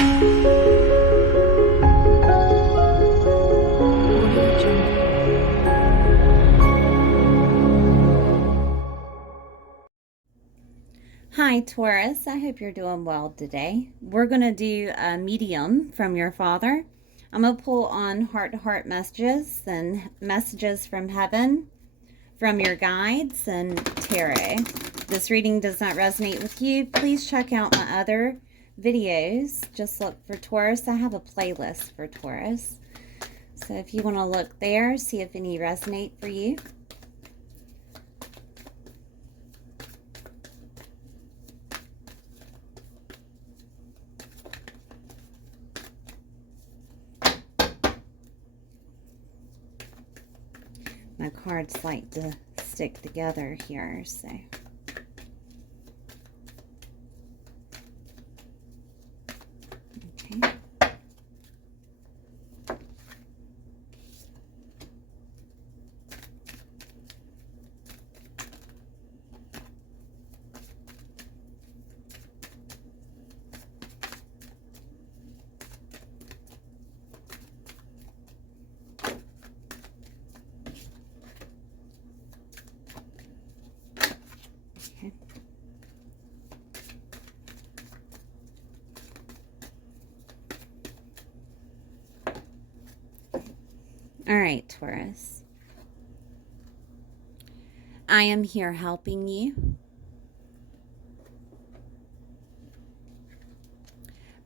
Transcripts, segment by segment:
Hi, Taurus. I hope you're doing well today. We're going to do a medium from your father. I'm going to pull on heart-to-heart messages and messages from heaven, from your guides, and tarot. This reading does not resonate with you. Please check out my other videos. Just look for Taurus. I have a playlist for Taurus. So if you want to look there, see if any resonate for you. My cards like to stick together here, so. Okay. All right, Taurus. I am here helping you.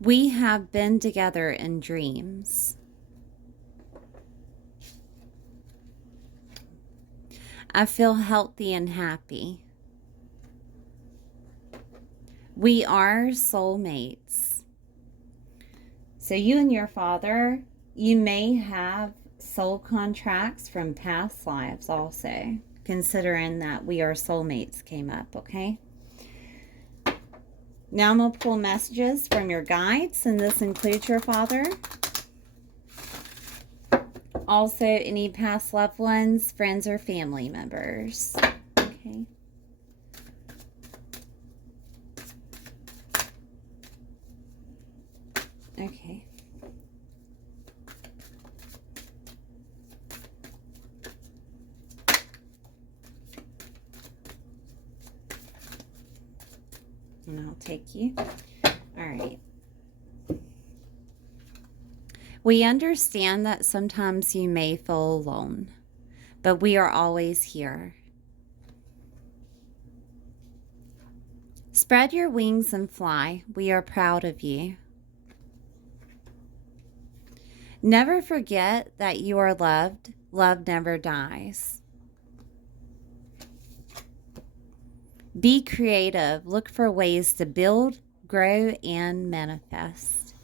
We have been together in dreams. I feel healthy and happy. We are soulmates. So you and your father, you may have soul contracts from past lives also, considering that we are soulmates came up, okay? Now I'm going to pull messages from your guides, and this includes your father. Also, any past loved ones, friends, or family members. Okay. Okay. And I'll take you. All right. We understand that sometimes you may feel alone, but we are always here. Spread your wings and fly. We are proud of you. Never forget that you are loved. Love never dies. Be creative. Look for ways to build, grow, and manifest.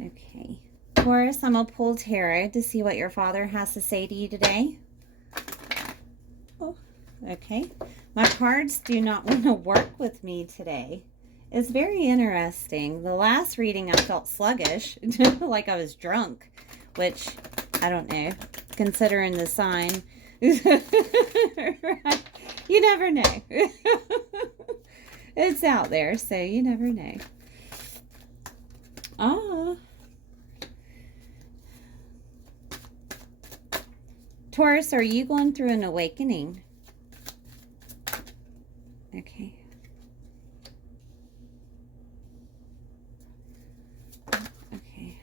Okay. Taurus, I'm going to pull tarot to see what your father has to say to you today. Oh, okay. My cards do not want to work with me today. It's very interesting. The last reading I felt sluggish, like I was drunk, which I don't know, considering the sign. Right. You never know. It's out there, so you never know. Ah. Taurus, are you going through an awakening? Okay. Okay.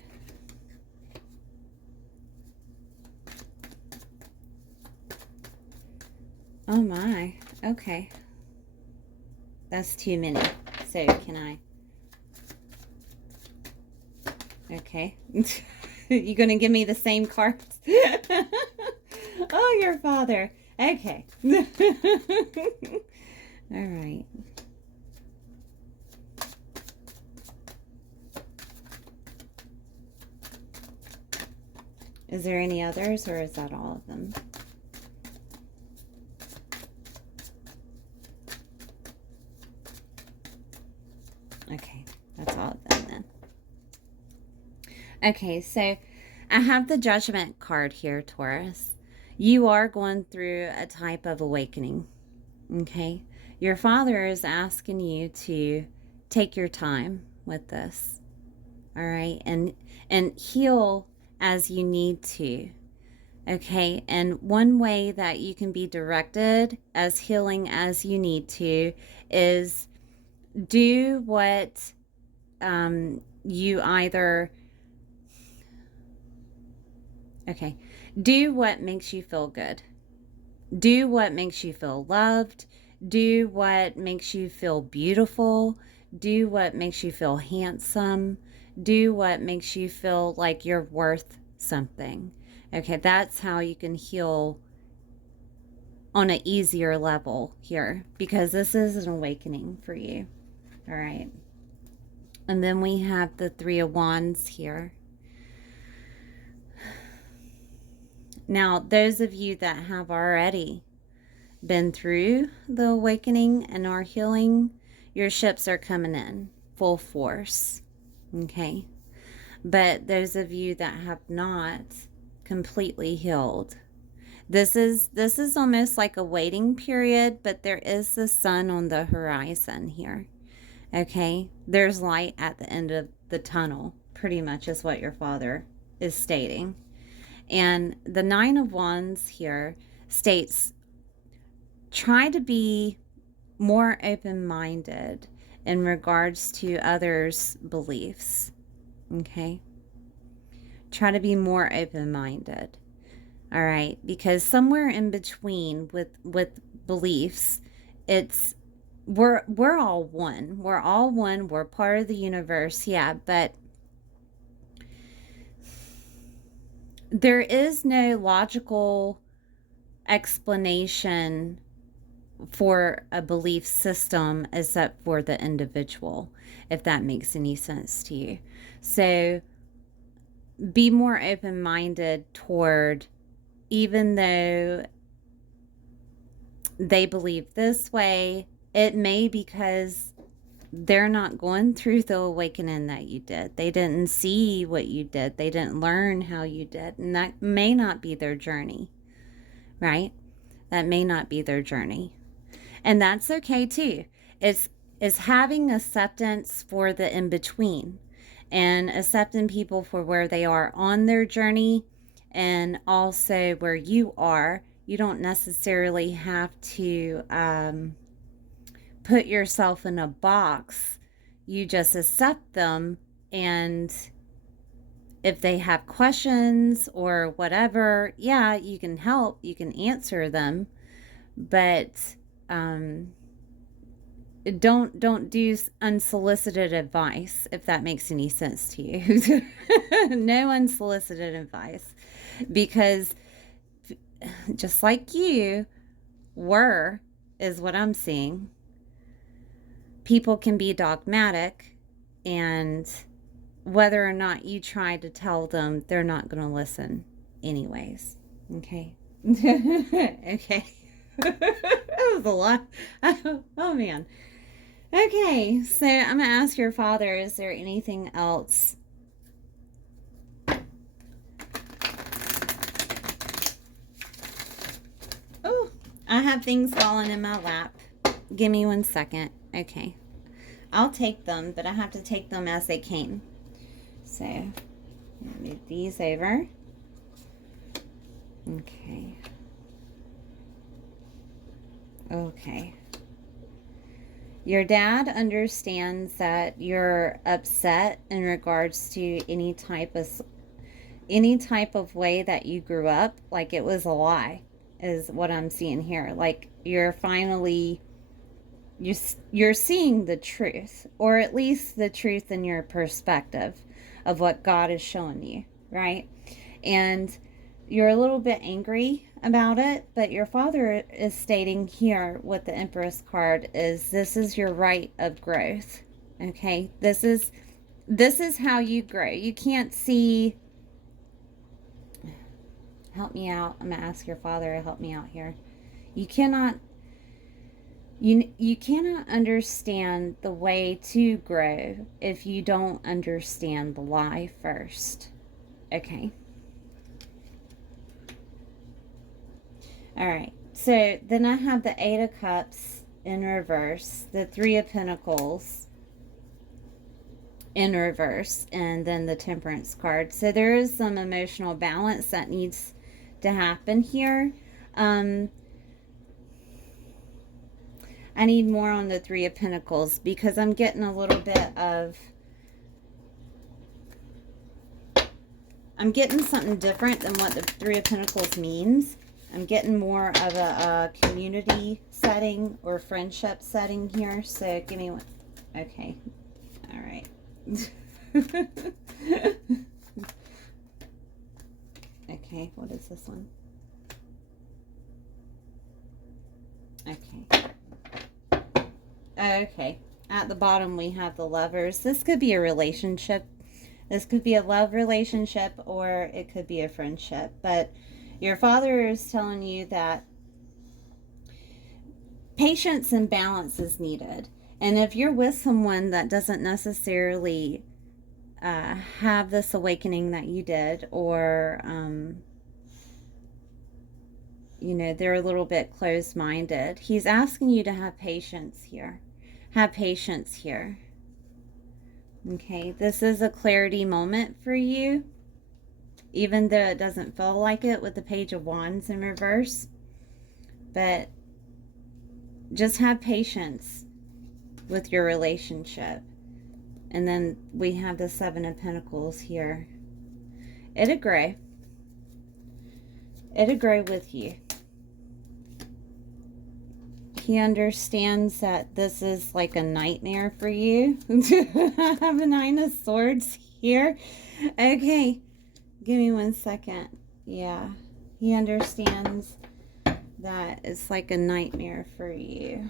Oh my. Okay. That's too many. So can I? Okay. You gonna give me the same cards? Oh, your father. Okay. All right. Is there any others, or is that all of them? Okay, that's all of them then. Okay, so I have the Judgment card here, Taurus. You are going through a type of awakening, okay? Your father is asking you to take your time with this. All right. And heal as you need to. Okay. And one way that you can be directed as healing as you need to is do what you either, okay, do what makes you feel good. Do what makes you feel loved. Do what makes you feel beautiful. Do what makes you feel handsome. Do what makes you feel like you're worth something. Okay, that's how you can heal on an easier level here, because this is an awakening for you. All right. And then we have the Three of Wands here. Now, those of you that have already been through the awakening and are healing, your ships are coming in full force. Okay. But those of you that have not completely healed, this is almost like a waiting period, but there is the sun on the horizon here. Okay. There's light at the end of the tunnel, pretty much is what your father is stating. And the Nine of Wands here states, try to be more open-minded in regards to others' beliefs. Okay? Try to be more open-minded. All right? Because somewhere in between with beliefs, it's we're all one. We're all one. We're part of the universe. Yeah, but there is no logical explanation for a belief system except for the individual, if that makes any sense to you. So be more open-minded toward, even though they believe this way, it may because they're not going through the awakening that you did. They didn't see what you did. They didn't learn how you did. And that may not be their journey, right? That may not be their journey. And that's okay too. It's having acceptance for the in-between and accepting people for where they are on their journey, and also where you are. You don't necessarily have to put yourself in a box. You just accept them, and if they have questions or whatever, yeah, you can help, you can answer them, but don't do unsolicited advice, if that makes any sense to you. No unsolicited advice, because just like you were, is what I'm seeing, people can be dogmatic, and whether or not you try to tell them, they're not going to listen anyways. Okay. Okay. That was a lot. Oh man. Okay, so I'm going to ask your father, is there anything else? Oh, I have things falling in my lap. Give me 1 second. Okay. I'll take them, but I have to take them as they came. So, move these over. Okay. Okay. Your dad understands that you're upset in regards to any type of way that you grew up, like it was a lie, is what I'm seeing here. Like you're finally, you're seeing the truth, or at least the truth in your perspective of what God is showing you, right? And you're a little bit angry about it, but your father is stating here with the Empress card is, this is your right of growth. Okay, this is how you grow. You can't see. Help me out. I'm gonna ask your father to help me out here. You cannot understand the way to grow if you don't understand the lie first. Okay. All right, so then I have the Eight of Cups in reverse, the Three of Pentacles, in reverse, and then the Temperance card. So there is some emotional balance that needs to happen here. I need more on the Three of Pentacles, because I'm getting a little bit of, I'm getting something different than what the Three of Pentacles means. I'm getting more of a community setting or friendship setting here. So give me one. Okay. All right. Okay, what is this one? Okay. Okay. At the bottom we have the Lovers. This could be a relationship. This could be a love relationship, or it could be a friendship. But your father is telling you that patience and balance is needed. And if you're with someone that doesn't necessarily have this awakening that you did, or, you know, they're a little bit closed-minded, he's asking you to have patience here. Have patience here. Okay, this is a clarity moment for you, even though it doesn't feel like it with the Page of Wands in reverse. But just have patience with your relationship. And then we have the Seven of Pentacles here. It'll grow. It'll grow with you. He understands that this is like a nightmare for you. I have a Nine of Swords here. Okay, give me 1 second. Yeah, he understands that it's like a nightmare for you.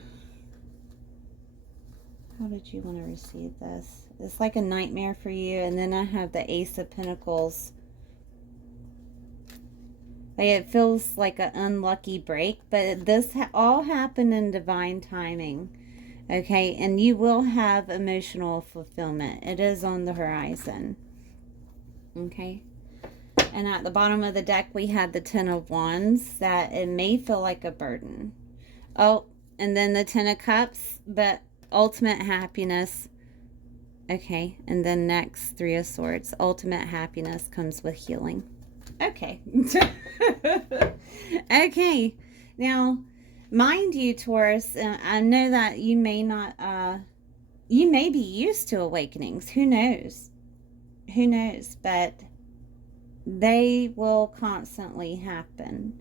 How did you want to receive this? It's like a nightmare for you. And then I have the Ace of Pentacles. Like, it feels like an unlucky break, but this all happened in divine timing. Okay, and you will have emotional fulfillment. It is on the horizon. Okay. And at the bottom of the deck, we had the Ten of Wands, that it may feel like a burden. Oh, and then the Ten of Cups, but ultimate happiness. Okay, and then next, Three of Swords. Ultimate happiness comes with healing. Okay. Okay. Now, mind you, Taurus, I know that you may not, you may be used to awakenings. Who knows? Who knows? But they will constantly happen.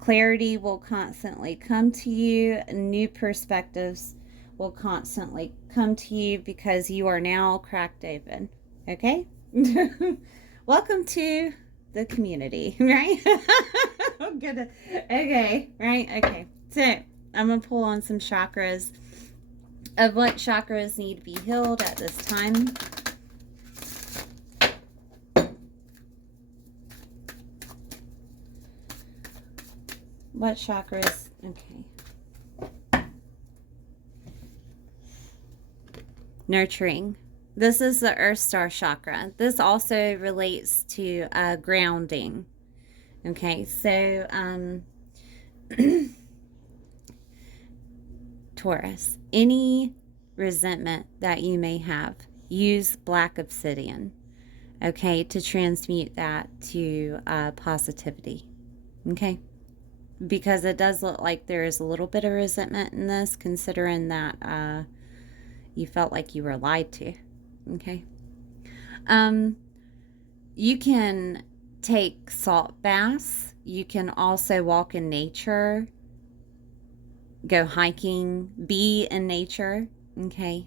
Clarity will constantly come to you. New perspectives will constantly come to you, because you are now cracked open. Okay? Welcome to the community, right? I'm gonna, okay, right? Okay. So, I'm going to pull on some chakras of what chakras need to be healed at this time. What chakras? Okay. Nurturing. This is the Earth Star chakra. This also relates to grounding. Okay, so Taurus, any resentment that you may have, use black obsidian, okay, to transmute that to positivity. Okay, because it does look like there is a little bit of resentment in this, considering that you felt like you were lied to. Okay. You can take salt baths. You can also walk in nature, go hiking, be in nature. Okay.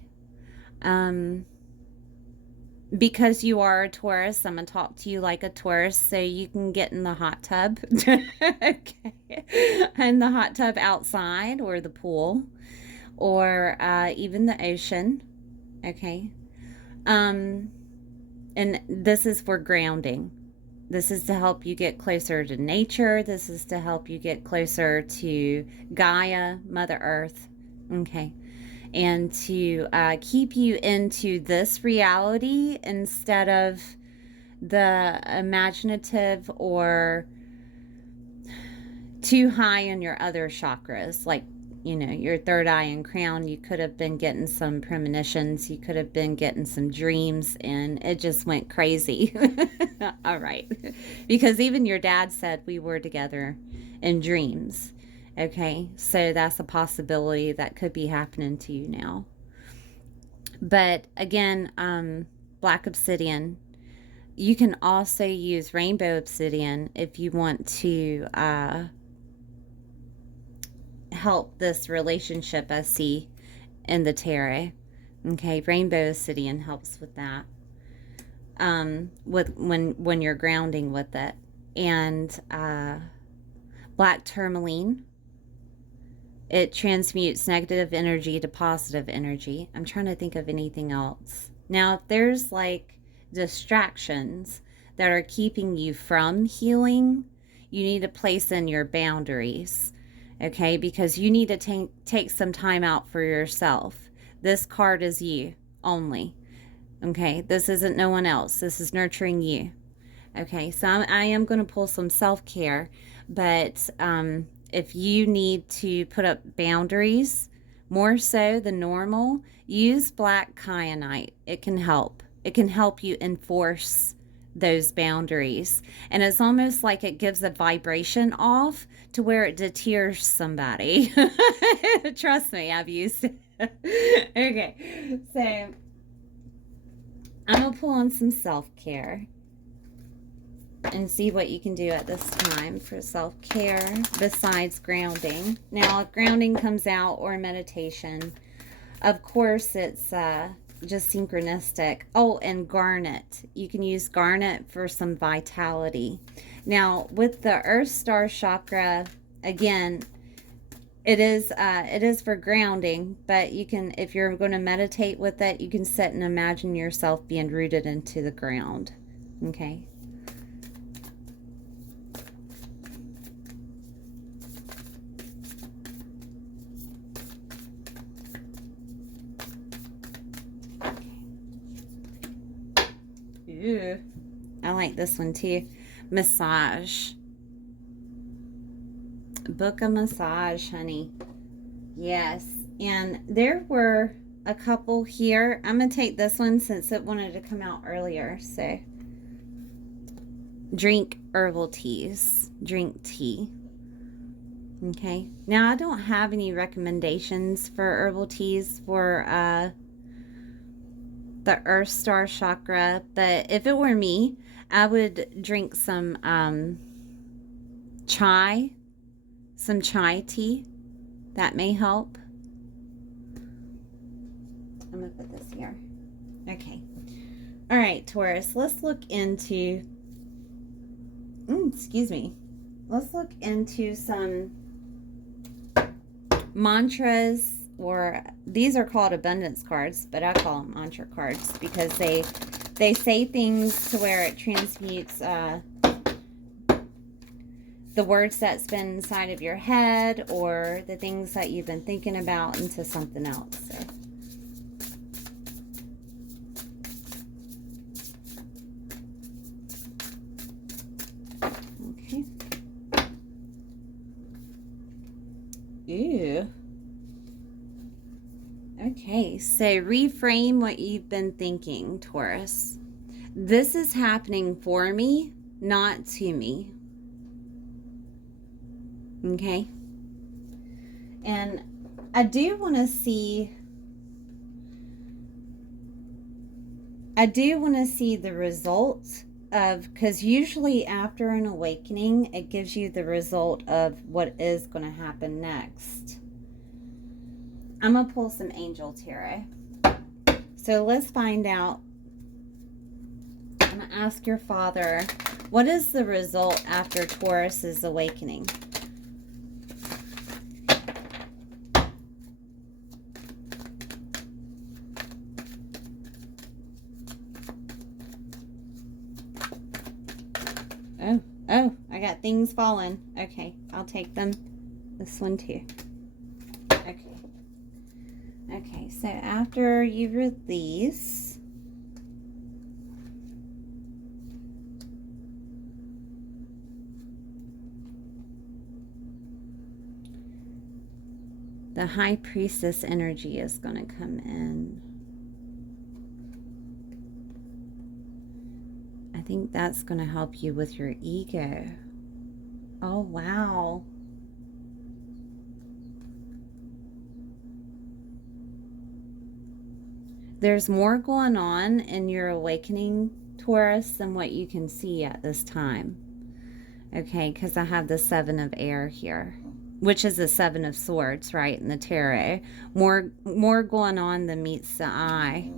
Because you are a Taurus, I'm going to talk to you like a Taurus, so you can get in the hot tub. Okay. In the hot tub outside, or the pool, or even the ocean. Okay. And this is for grounding. This is to help you get closer to nature. This is to help you get closer to Gaia, Mother Earth. Okay. And to keep you into this reality instead of the imaginative or too high in your other chakras, like, you know, your third eye and crown, you could have been getting some premonitions, you could have been getting some dreams, and it just went crazy. All right. Because even your dad said we were together in dreams. Okay. So that's a possibility that could be happening to you now. But again, black obsidian. You can also use rainbow obsidian if you want to help this relationship I see in the tarot. Okay, rainbow obsidian helps with that. With when you're grounding with it, and black tourmaline. It transmutes negative energy to positive energy. I'm trying to think of anything else. Now, if there's like distractions that are keeping you from healing, you need to place in your boundaries, okay? Because you need to take some time out for yourself. This card is you only, okay? This isn't no one else. This is nurturing you, okay? So I am going to pull some self-care, but if you need to put up boundaries more so than normal, use black kyanite. It can help. It can help you enforce those boundaries. And it's almost like it gives a vibration off to where it deters somebody. Trust me, I've used it. Okay, so I'm going to pull on some self-care and see what you can do at this time for self-care besides grounding. Now, if grounding comes out or meditation, of course, it's just synchronistic. Oh, and garnet. You can use garnet for some vitality. Now, with the Earth Star chakra, again, it is for grounding, but you can, if you're going to meditate with it, you can sit and imagine yourself being rooted into the ground. Okay. Ooh, I like this one too. Massage. Book a massage, honey. Yes. And there were a couple here. I'm going to take this one since it wanted to come out earlier. So, drink herbal teas. Drink tea. Okay. Now, I don't have any recommendations for herbal teas for the Earth Star chakra, but if it were me, I would drink some chai tea. That may help. I'm gonna put this here. Okay. All right, Taurus, let's look into excuse me. Let's look into some mantras, or these are called abundance cards, but I call them mantra cards because they say things to where it transmutes the words that spin inside of your head or the things that you've been thinking about into something else. So. Okay. Ew. Okay, so reframe what you've been thinking, Taurus. This is happening for me, not to me. Okay? And I do want to see the result of, because usually after an awakening, it gives you the result of what is going to happen next. I'm going to pull some angel tarot. So let's find out. I'm going to ask your father, what is the result after Taurus's awakening? Oh, I got things falling. Okay, I'll take them. This one too. Okay, so after you release, The High Priestess energy is going to come in. I think that's going to help you with your ego. Oh, wow. There's more going on in your awakening, Taurus, than what you can see at this time. Okay, because I have the Seven of Air here, which is the Seven of Swords, right, in the tarot. More going on than meets the eye.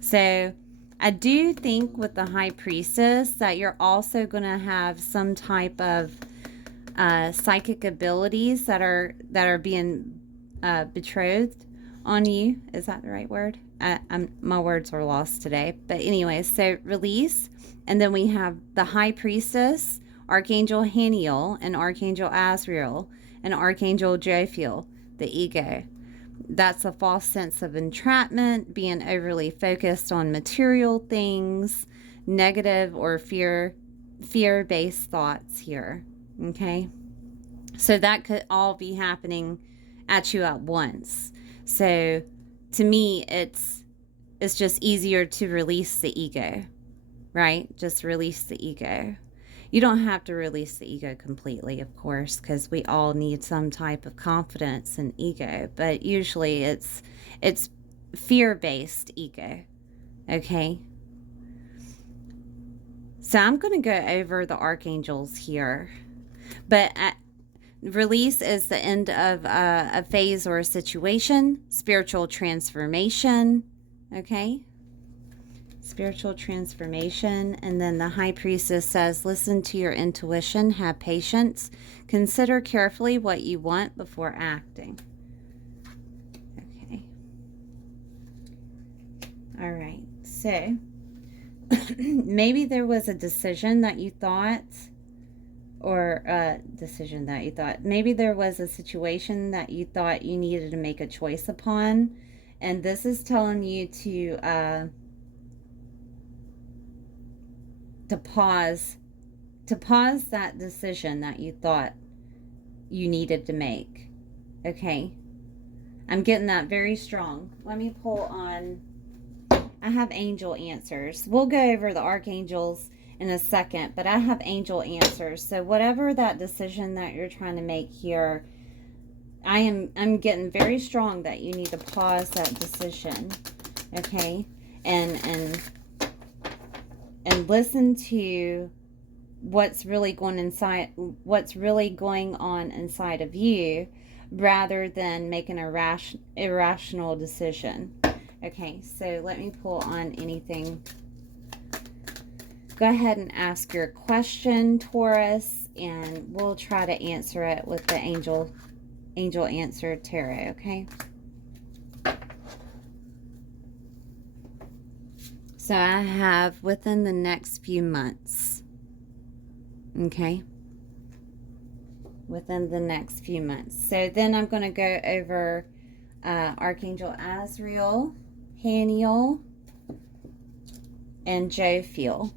So I do think with the High Priestess that you're also going to have some type of psychic abilities that are being betrothed on you. Is that the right word? My words are lost today. But anyways, so release. And then we have the High Priestess, Archangel Haniel, and Archangel Azrael, and Archangel Jophiel, the ego. That's a false sense of entrapment, being overly focused on material things, negative or fear-based thoughts here. Okay? So that could all be happening at you at once. So to me, it's just easier to release the ego, right? Just release the ego. You don't have to release the ego completely, of course, because we all need some type of confidence in ego, but usually it's fear-based ego, okay? So I'm going to go over the archangels here, but release is the end of a phase or a situation, spiritual transformation, okay? Spiritual transformation. And then the High Priestess says, listen to your intuition, have patience, consider carefully what you want before acting. Okay. All right. So maybe there was a decision that you thought, maybe there was a situation that you thought you needed to make a choice upon, and this is telling you to pause that decision that you thought you needed to make. Okay, I'm getting that very strong. Let me pull on, I have angel answers. We'll go over the archangels in a second, but I have angel answers. So whatever that decision that you're trying to make here, I'm getting very strong that you need to pause that decision, okay, and listen to what's really going on inside of you, rather than making an irrational decision. Okay, so let me pull on anything. Go ahead and ask your question, Taurus, and we'll try to answer it with the angel answer tarot, okay? So I have within the next few months, okay? Within the next few months. So then I'm going to go over Archangel Azrael, Haniel, and Jophiel.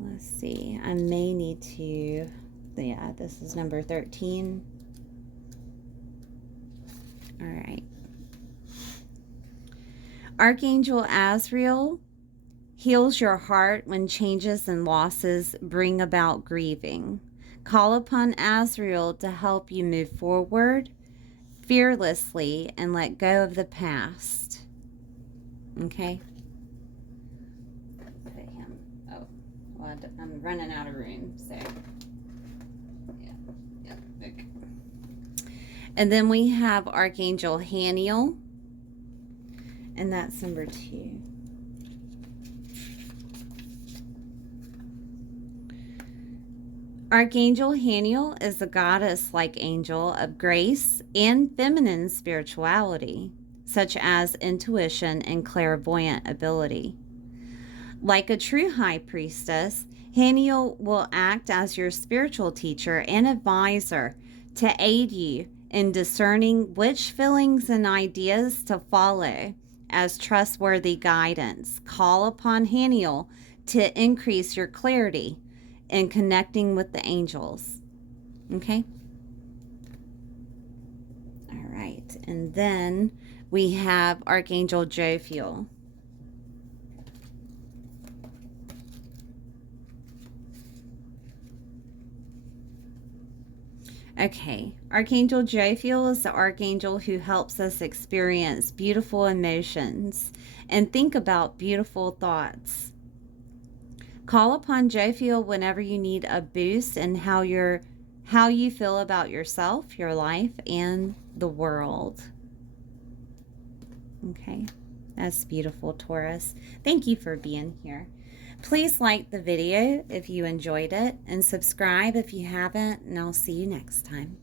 Let's see. I may need to, yeah, this is number 13. All right. Archangel Azrael heals your heart when changes and losses bring about grieving. Call upon Azrael to help you move forward fearlessly and let go of the past. Okay? Put him. Oh, well, I'm running out of room, so. Yeah, okay. And then we have Archangel Haniel, and that's number 2. Archangel Haniel is a goddess-like angel of grace and feminine spirituality, such as intuition and clairvoyant ability. Like a true high priestess, Haniel will act as your spiritual teacher and advisor to aid you in discerning which feelings and ideas to follow as trustworthy guidance. Call upon Haniel to increase your clarity in connecting with the angels. Okay? All And then we have Archangel Jophiel. Okay, Archangel Jophiel is the archangel who helps us experience beautiful emotions and think about beautiful thoughts. Call upon Jophiel whenever you need a boost in how you feel about yourself, your life, and the world. Okay, that's beautiful, Taurus. Thank you for being here. Please like the video if you enjoyed it, and subscribe if you haven't, and I'll see you next time.